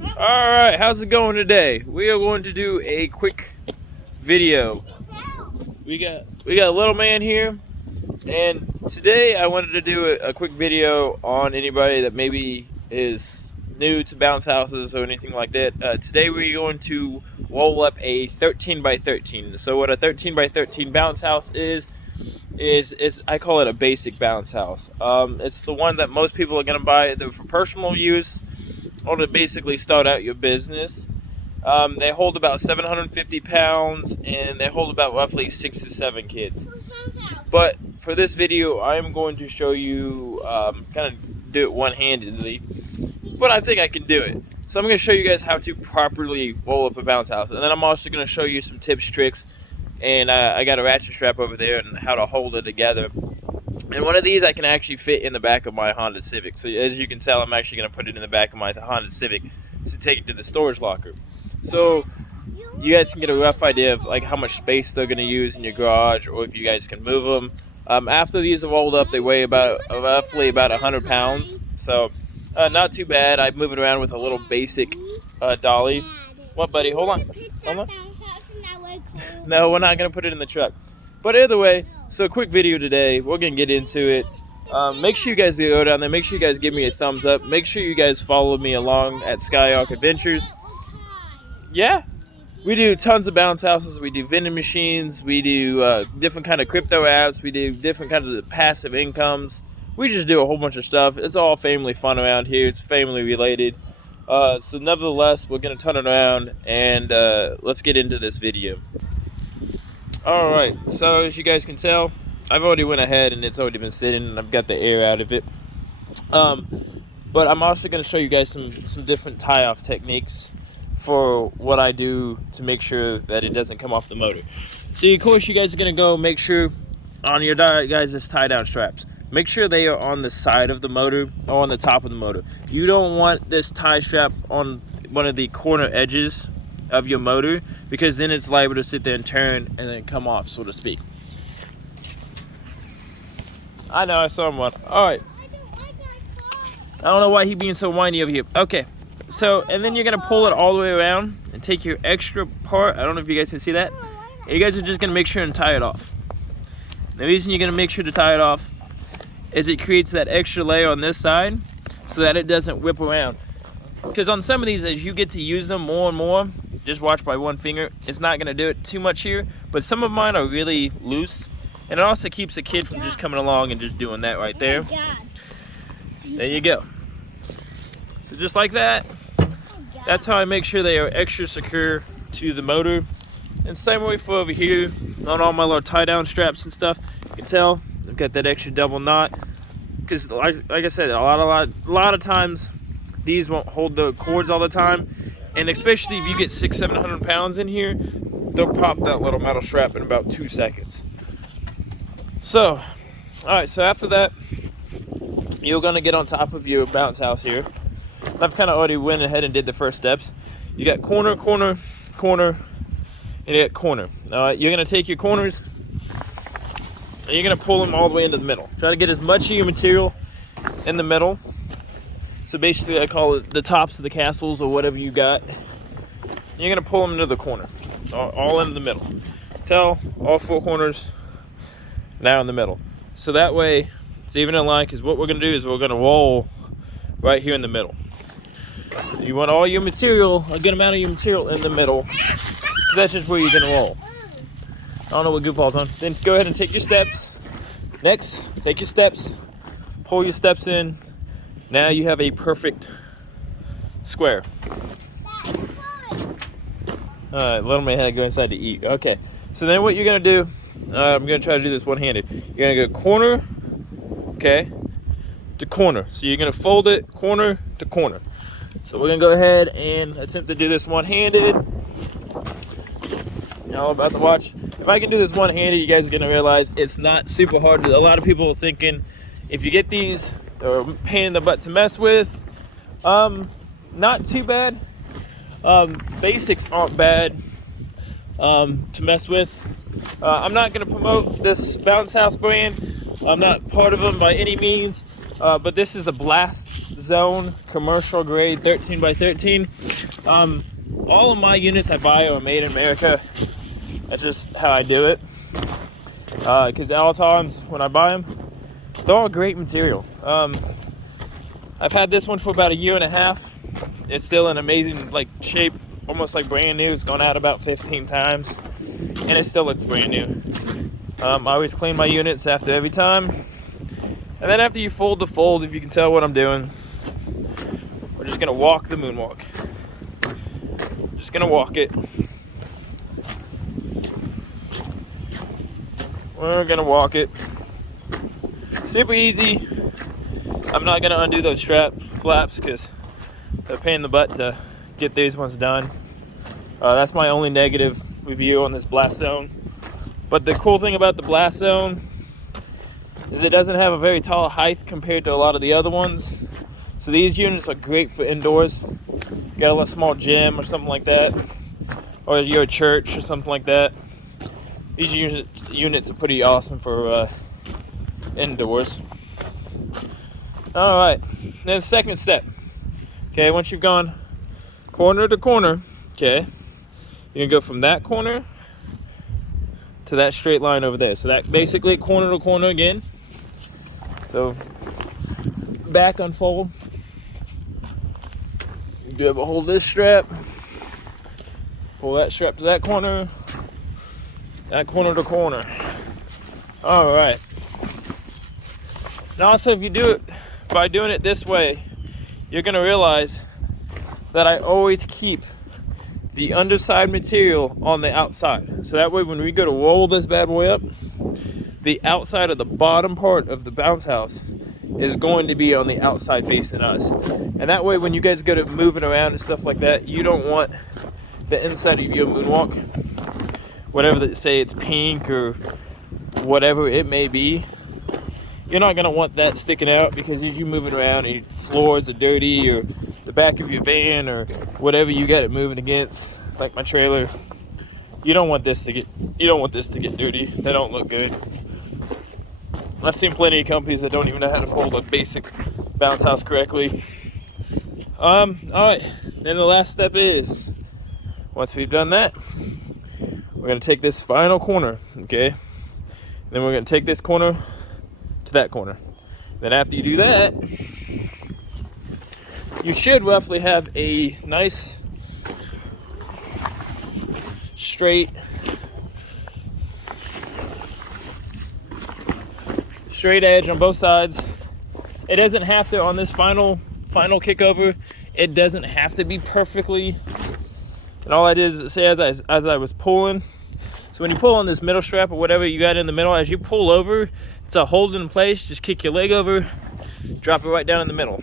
Alright, how's it going today? We are going to do a quick video. We got a little man here, and today I wanted to do a quick video on anybody that maybe is new to bounce houses or anything like that. Today we're going to roll up a 13 by 13. So what a 13 by 13 bounce house is I call it a basic bounce house. It's the one that most people are going to buy either for personal use or to basically start out your business. They hold about 750 pounds and they hold about roughly 6 to 7 kids. But for this video, I'm going to show you kind of do it one-handedly, but I think I can do it. So I'm going to show you guys how to properly roll up a bounce house, and then I'm also going to show you some tips, tricks, and I got a ratchet strap over there and how to hold it together. And one of these I can actually fit in the back of my Honda Civic. So as you can tell, I'm actually going to put it in the back of my Honda Civic to take it to the storage locker. So you guys can get a rough idea of like how much space they're going to use in your garage, or if you guys can move them. After these are rolled up, they weigh roughly about 100 pounds. So not too bad. I move it around with a little basic dolly. What, buddy? Hold on. Hold on. No, we're not going to put it in the truck. But either way, so a quick video today. We're going to get into it. Make sure you guys go down there. Make sure you guys give me a thumbs up. Make sure you guys follow me along at XYO Adventures. Yeah, we do tons of bounce houses. We do vending machines. We do different kind of crypto apps. We do different kinds of passive incomes. We just do a whole bunch of stuff. It's all family fun around here. It's family related. So nevertheless, we're going to turn it around and let's get into this video. Alright, so as you guys can tell, I've already went ahead and it's already been sitting and I've got the air out of it. But I'm also going to show you guys some different tie-off techniques for what I do to make sure that it doesn't come off the motor. So of course you guys are going to go make sure on your guys' tie-down straps, make sure they are on the side of the motor or on the top of the motor. You don't want this tie strap on one of the corner edges of your motor, because then it's liable to sit there and turn and then come off, so to speak. I know, I saw him one. Alright. I don't know why he's being so whiny over here. Okay. So, and then you're going to pull it all the way around and take your extra part. I don't know if you guys can see that. And you guys are just going to make sure and tie it off. The reason you're going to make sure to tie it off is it creates that extra layer on this side so that it doesn't whip around. Because on some of these, as you get to use them more and more, just watch by one finger, it's not going to do it too much here. But some of mine are really loose. And it also keeps a kid from just coming along and just doing that right there. There you go. So just like that, that's how I make sure they are extra secure to the motor. And same way for over here on all my little tie down straps and stuff. You can tell I've got that extra double knot, because like I said, a lot of times these won't hold the cords all the time, and especially if you get 600-700 pounds in here, they'll pop that little metal strap in about 2 seconds. So alright, so after that, you're going to get on top of your bounce house here. I've kind of already went ahead and did the first steps. You got corner, corner, corner, and you got corner. Alright, you're going to take your corners and you're going to pull them all the way into the middle. Try to get as much of your material in the middle. So basically I call it the tops of the castles or whatever you got. And you're going to pull them into the corner, all into the middle. Tell all 4 corners now in the middle. So that way it's even in line, because what we're going to do is we're going to roll right here in the middle. You want all your material, a good amount of your material in the middle. That's just where you're going to roll. I don't know what goofball's on. Then go ahead and take your steps. Next, take your steps, pull your steps in. Now you have a perfect square. Alright, little man had to go inside to eat. Okay, so then what you're going to do, I'm going to try to do this one-handed. You're going to go corner, okay, to corner. So you're going to fold it corner to corner. So we're going to go ahead and attempt to do this one-handed. Y'all about to watch. If I can do this one-handed, you guys are going to realize it's not super hard. A lot of people are thinking if you get these, they're a pain in the butt to mess with. Not too bad. Basics aren't bad to mess with. I'm not going to promote this bounce house brand. I'm not part of them by any means. But this is a blast zone commercial grade 13 by 13. All of my units I buy are made in America. That's just how I do it. Because at all times when I buy them, they're all great material. I've had this one for about 1.5 years. It's still in amazing shape, almost like brand new. It's gone out about 15 times, and it still looks brand new. I always clean my units after every time, and then after you fold the fold, if you can tell what I'm doing, we're just gonna walk the moonwalk. Just gonna walk it. We're gonna walk it. Super easy. I'm not gonna undo those flaps because they're a pain in the butt to get these ones done. That's my only negative review on this blast zone. But the cool thing about the blast zone is it doesn't have a very tall height compared to a lot of the other ones. So these units are great for indoors. You got a little small gym or something like that, or you're a church or something like that. These units are pretty awesome for indoors. All right, then the second step. Okay, once you've gone corner to corner, okay, you're gonna go from that corner to that straight line over there. So that basically corner to corner again. So back unfold. Grab a hold of this strap. Pull that strap to that corner to corner. All right. Now also, if you do it by doing it this way, you're gonna realize that I always keep the underside material on the outside. So that way when we go to roll this bad boy up, the outside of the bottom part of the bounce house is going to be on the outside facing us. And that way when you guys go to moving around and stuff like that, you don't want the inside of your moonwalk, whatever they say, it's pink or whatever it may be, you're not gonna want that sticking out, because if you're moving around and your floors are dirty, or the back of your van or whatever you got it moving against, like my trailer, you don't want this to get dirty. They don't look good. I've seen plenty of companies that don't even know how to fold a basic bounce house correctly. All right, then the last step is, once we've done that, we're gonna take this final corner, okay? Then we're gonna take this corner to that corner. Then after you do that, you should roughly have a nice straight edge on both sides. It doesn't have to, on this final kickover, it doesn't have to be perfectly. And all I did is say, as I was pulling, so when you pull on this middle strap or whatever you got in the middle, as you pull over, it's a hold in place. Just kick your leg over, drop it right down in the middle.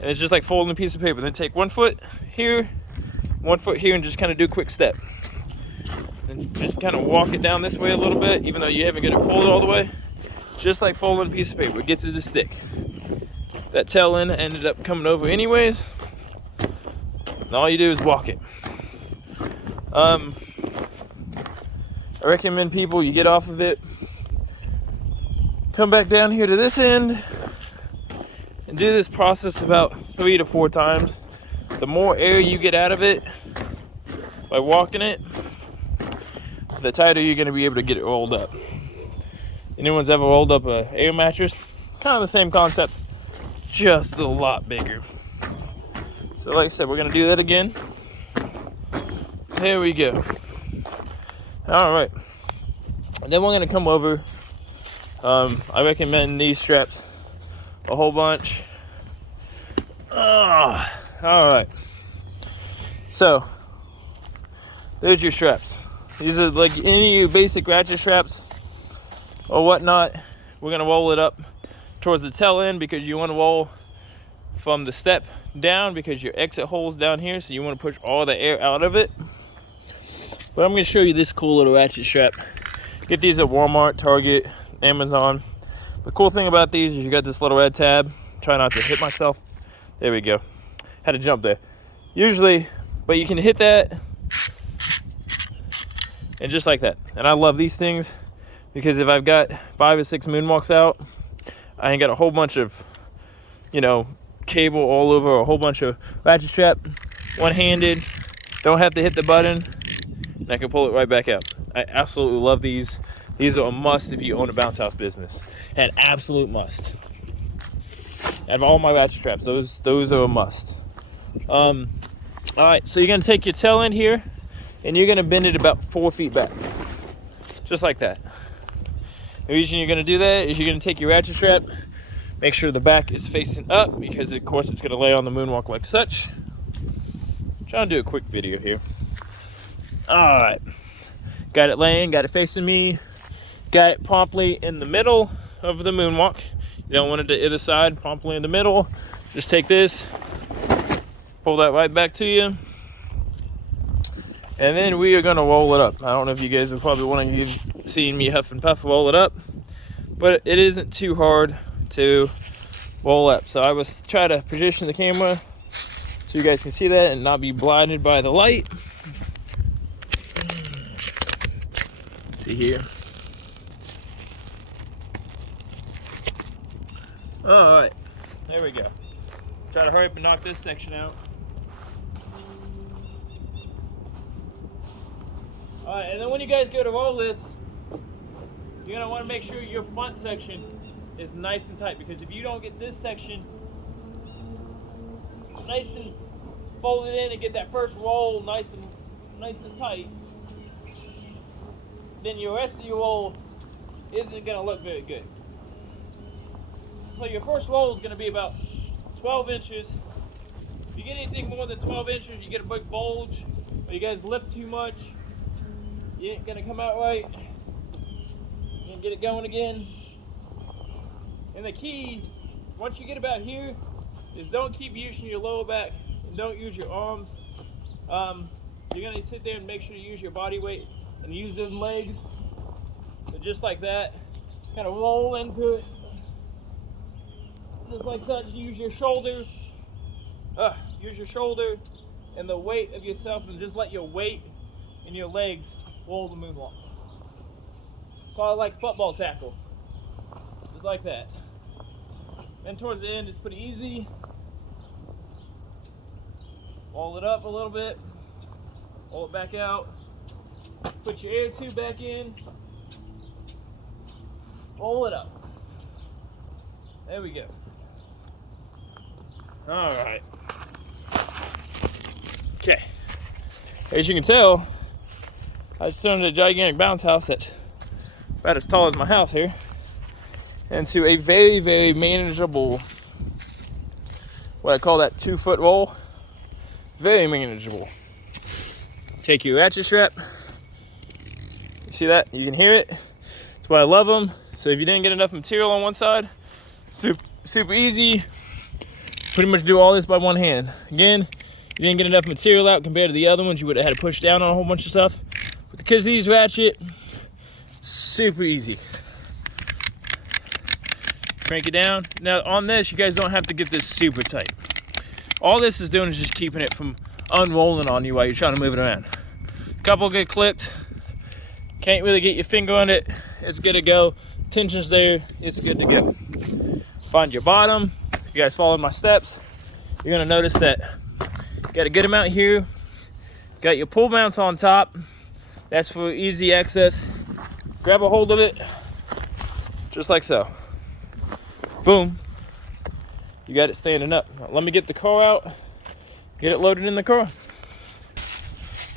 And it's just like folding a piece of paper. Then take 1 foot here, 1 foot here, and just kind of do a quick step. And just kind of walk it down this way a little bit, even though you haven't got it folded all the way. Just like folding a piece of paper, it gets it to stick. That tail end ended up coming over anyways. And all you do is walk it. I recommend people, you get off of it, come back down here to this end, and do this process about 3 to 4 times. The more air you get out of it by walking it, the tighter you're going to be able to get it rolled up. Anyone's ever rolled up an air mattress? Kind of the same concept, just a lot bigger. So like I said, we're going to do that again. Here we go. All right. And then we're going to come over. I recommend these straps a whole bunch. All right. So there's your straps. These are like any of your basic ratchet straps or whatnot. We're going to roll it up towards the tail end, because you want to roll from the step down, because your exit hole's down here, so you want to push all the air out of it. But I'm going to show you this cool little ratchet strap. Get these at Walmart, Target, Amazon. The cool thing about these is you got this little red tab. Try not to hit myself. There we go. Had to jump there. Usually, but you can hit that and just like that. And I love these things, because if I've got 5 or 6 moonwalks out, I ain't got a whole bunch of you know, cable all over a whole bunch of ratchet strap, one-handed, don't have to hit the button, and I can pull it right back out. I absolutely love these. These are a must if you own a bounce house business. An absolute must. I have all my ratchet straps. Those are a must. All right, so you're gonna take your tail end here, and you're gonna bend it about 4 feet back, just like that. The reason you're gonna do that is you're gonna take your ratchet strap, make sure the back is facing up, because of course it's gonna lay on the moonwalk like such. I'm trying to do a quick video here. All right, got it laying, got it facing me, got it promptly in the middle of the moonwalk. You don't want it to either side, promptly in the middle. Just take this, pull that right back to you, and then we are gonna roll it up. I don't know if you guys are probably wanting to see me huff and puff roll it up, but it isn't too hard to roll up. So I was trying to position the camera so you guys can see that and not be blinded by the light. Let's see here. All right, there we go. Try to hurry up and knock this section out. All right, and then when you guys go to roll this, you're gonna wanna make sure your front section is nice and tight, because if you don't get this section nice and folded in and get that first roll nice and tight, then your rest of your roll isn't gonna look very good. So your first roll is gonna be about 12 inches. If you get anything more than 12 inches, you get a big bulge, or you guys lift too much, you ain't gonna come out right. You can get it going again. And the key, once you get about here, is don't keep using your lower back and don't use your arms. You're gonna sit there and make sure you use your body weight and use those legs. So just like that, kind of roll into it. Just like such, use your shoulder and the weight of yourself, and just let your weight and your legs roll the moonwalk. Call it like football tackle, just like that. And towards the end, it's pretty easy. Roll it up a little bit, roll it back out, put your air tube back in, roll it up. There we go. All right. Okay. As you can tell, I just turned a gigantic bounce house that's about as tall as my house here into a very, very manageable, what I call that 2 foot roll. Very manageable. Take your ratchet strap. You see that? You can hear it. That's why I love them. So if you didn't get enough material on one side, super easy. Pretty much do all this by one hand. Again, you didn't get enough material out compared to the other ones, you would have had to push down on a whole bunch of stuff. But because these ratchet, super easy. Crank it down. Now on this, you guys don't have to get this super tight. All this is doing is just keeping it from unrolling on you while you're trying to move it around. Couple get clipped. Can't really get your finger on it. It's good to go. Tension's there. It's good to go. Find your bottom. If you guys follow my steps, you're gonna notice that you got a good amount here. Got your pull mounts on top. That's for easy access. Grab a hold of it, just like so. Boom. You got it standing up. Now, let me get the car out, get it loaded in the car.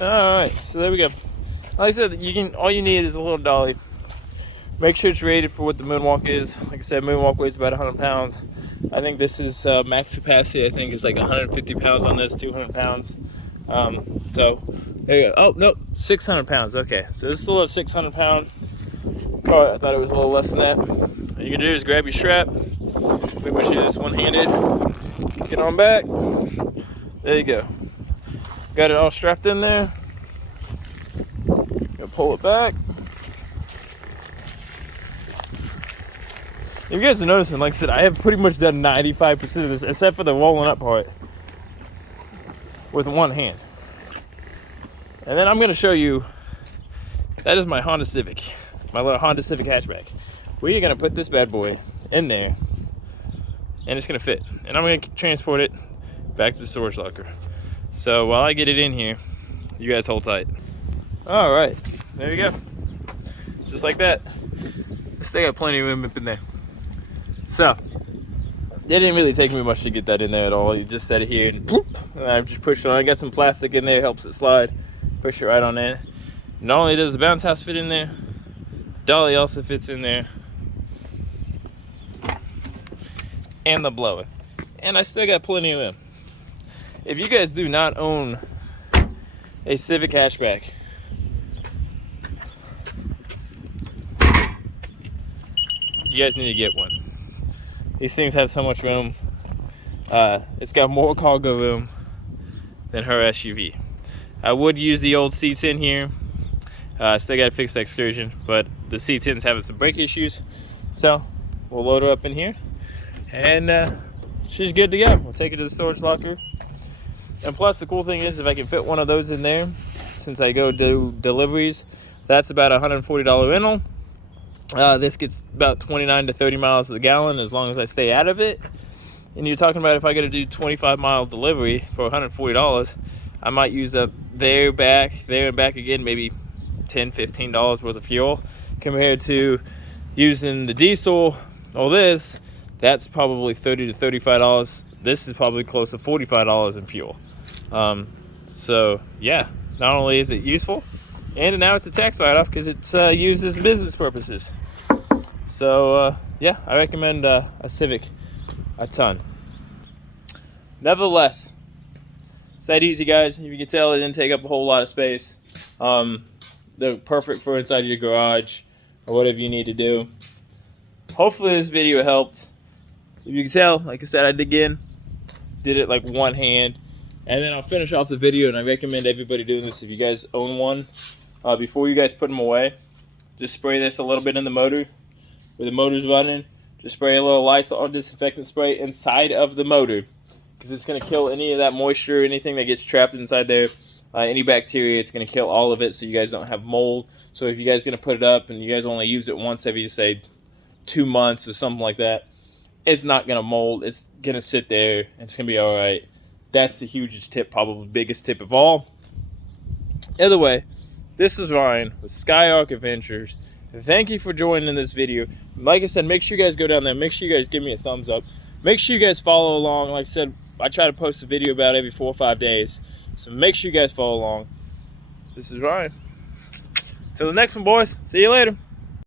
All right, so there we go. Like I said, all you need is a little dolly. Make sure it's rated for what the moonwalk is. Like I said, moonwalk weighs about 100 pounds. I think this is max capacity. I think it's like 150 pounds on this, 200 pounds. So there you go. Oh, nope, 600 pounds. Okay, so this is a little 600 pound car. I thought it was a little less than that. What you can do is grab your strap. Pretty much do this one-handed. Get on back. There you go. Got it all strapped in there. Gonna pull it back. If you guys are noticing, like I said, I have pretty much done 95% of this, except for the rolling up part, with one hand. And then I'm gonna show you, that is my Honda Civic, my little Honda Civic hatchback. We're gonna put this bad boy in there, and it's gonna fit. and I'm going to transport it back to the storage locker. So while I get it in here, you guys hold tight. All right, there you go. Just like that. Still got plenty of room up in there. So it didn't really take me much to get that in there at all. You just set it here and poof, and I've just pushed it on. I got some plastic in there, helps it slide. Push it right on in. Not only does the bounce house fit in there, dolly also fits in there, and the blower. And I still got plenty of room. If you guys do not own a Civic hatchback, you guys need to get one. These things have so much room. It's got more cargo room than her SUV. I would use the old seats in here. Still got to fix the excursion, but the C10's having some brake issues. So we'll load her up in here, and she's good to go. We'll take it to the storage locker. And plus, the cool thing is, if I can fit one of those in there, since I go do deliveries, that's about $140 rental. This gets about 29 to 30 miles to the gallon as long as I stay out of it. And you're talking about if I got to do 25-mile delivery for $140, I might use up there and back again, maybe $10, $15 worth of fuel, compared to using the diesel or this. That's probably $30 to $35. This is probably close to $45 in fuel. So yeah, not only is it useful, and now it's a tax write-off because it's used as business purposes. So yeah, I recommend a Civic a ton. Nevertheless, it's that easy, guys. You can tell it didn't take up a whole lot of space. They're perfect for inside your garage or whatever you need to do. Hopefully this video helped. If you can tell, like I said, I did it like one hand. And then I'll finish off the video, and I recommend everybody doing this. If you guys own one, before you guys put them away, just spray this a little bit in the motor. Where the motor's running, just spray a little Lysol disinfectant spray inside of the motor, because it's going to kill any of that moisture, anything that gets trapped inside there, any bacteria. It's going to kill all of it, so you guys don't have mold. So if you guys are going to put it up and you guys only use it once every, say, 2 months or something like that, it's not going to mold. It's going to sit there, and it's going to be all right. That's the hugest tip, probably biggest tip of all. Either way, this is Ryan with Skyark Adventures. Thank you for joining in this video. Like I said, make sure you guys go down there. Make sure you guys give me a thumbs up. Make sure you guys follow along. Like I said, I try to post a video about every 4 or 5 days. So make sure you guys follow along. This is Ryan. Till the next one, boys. See you later.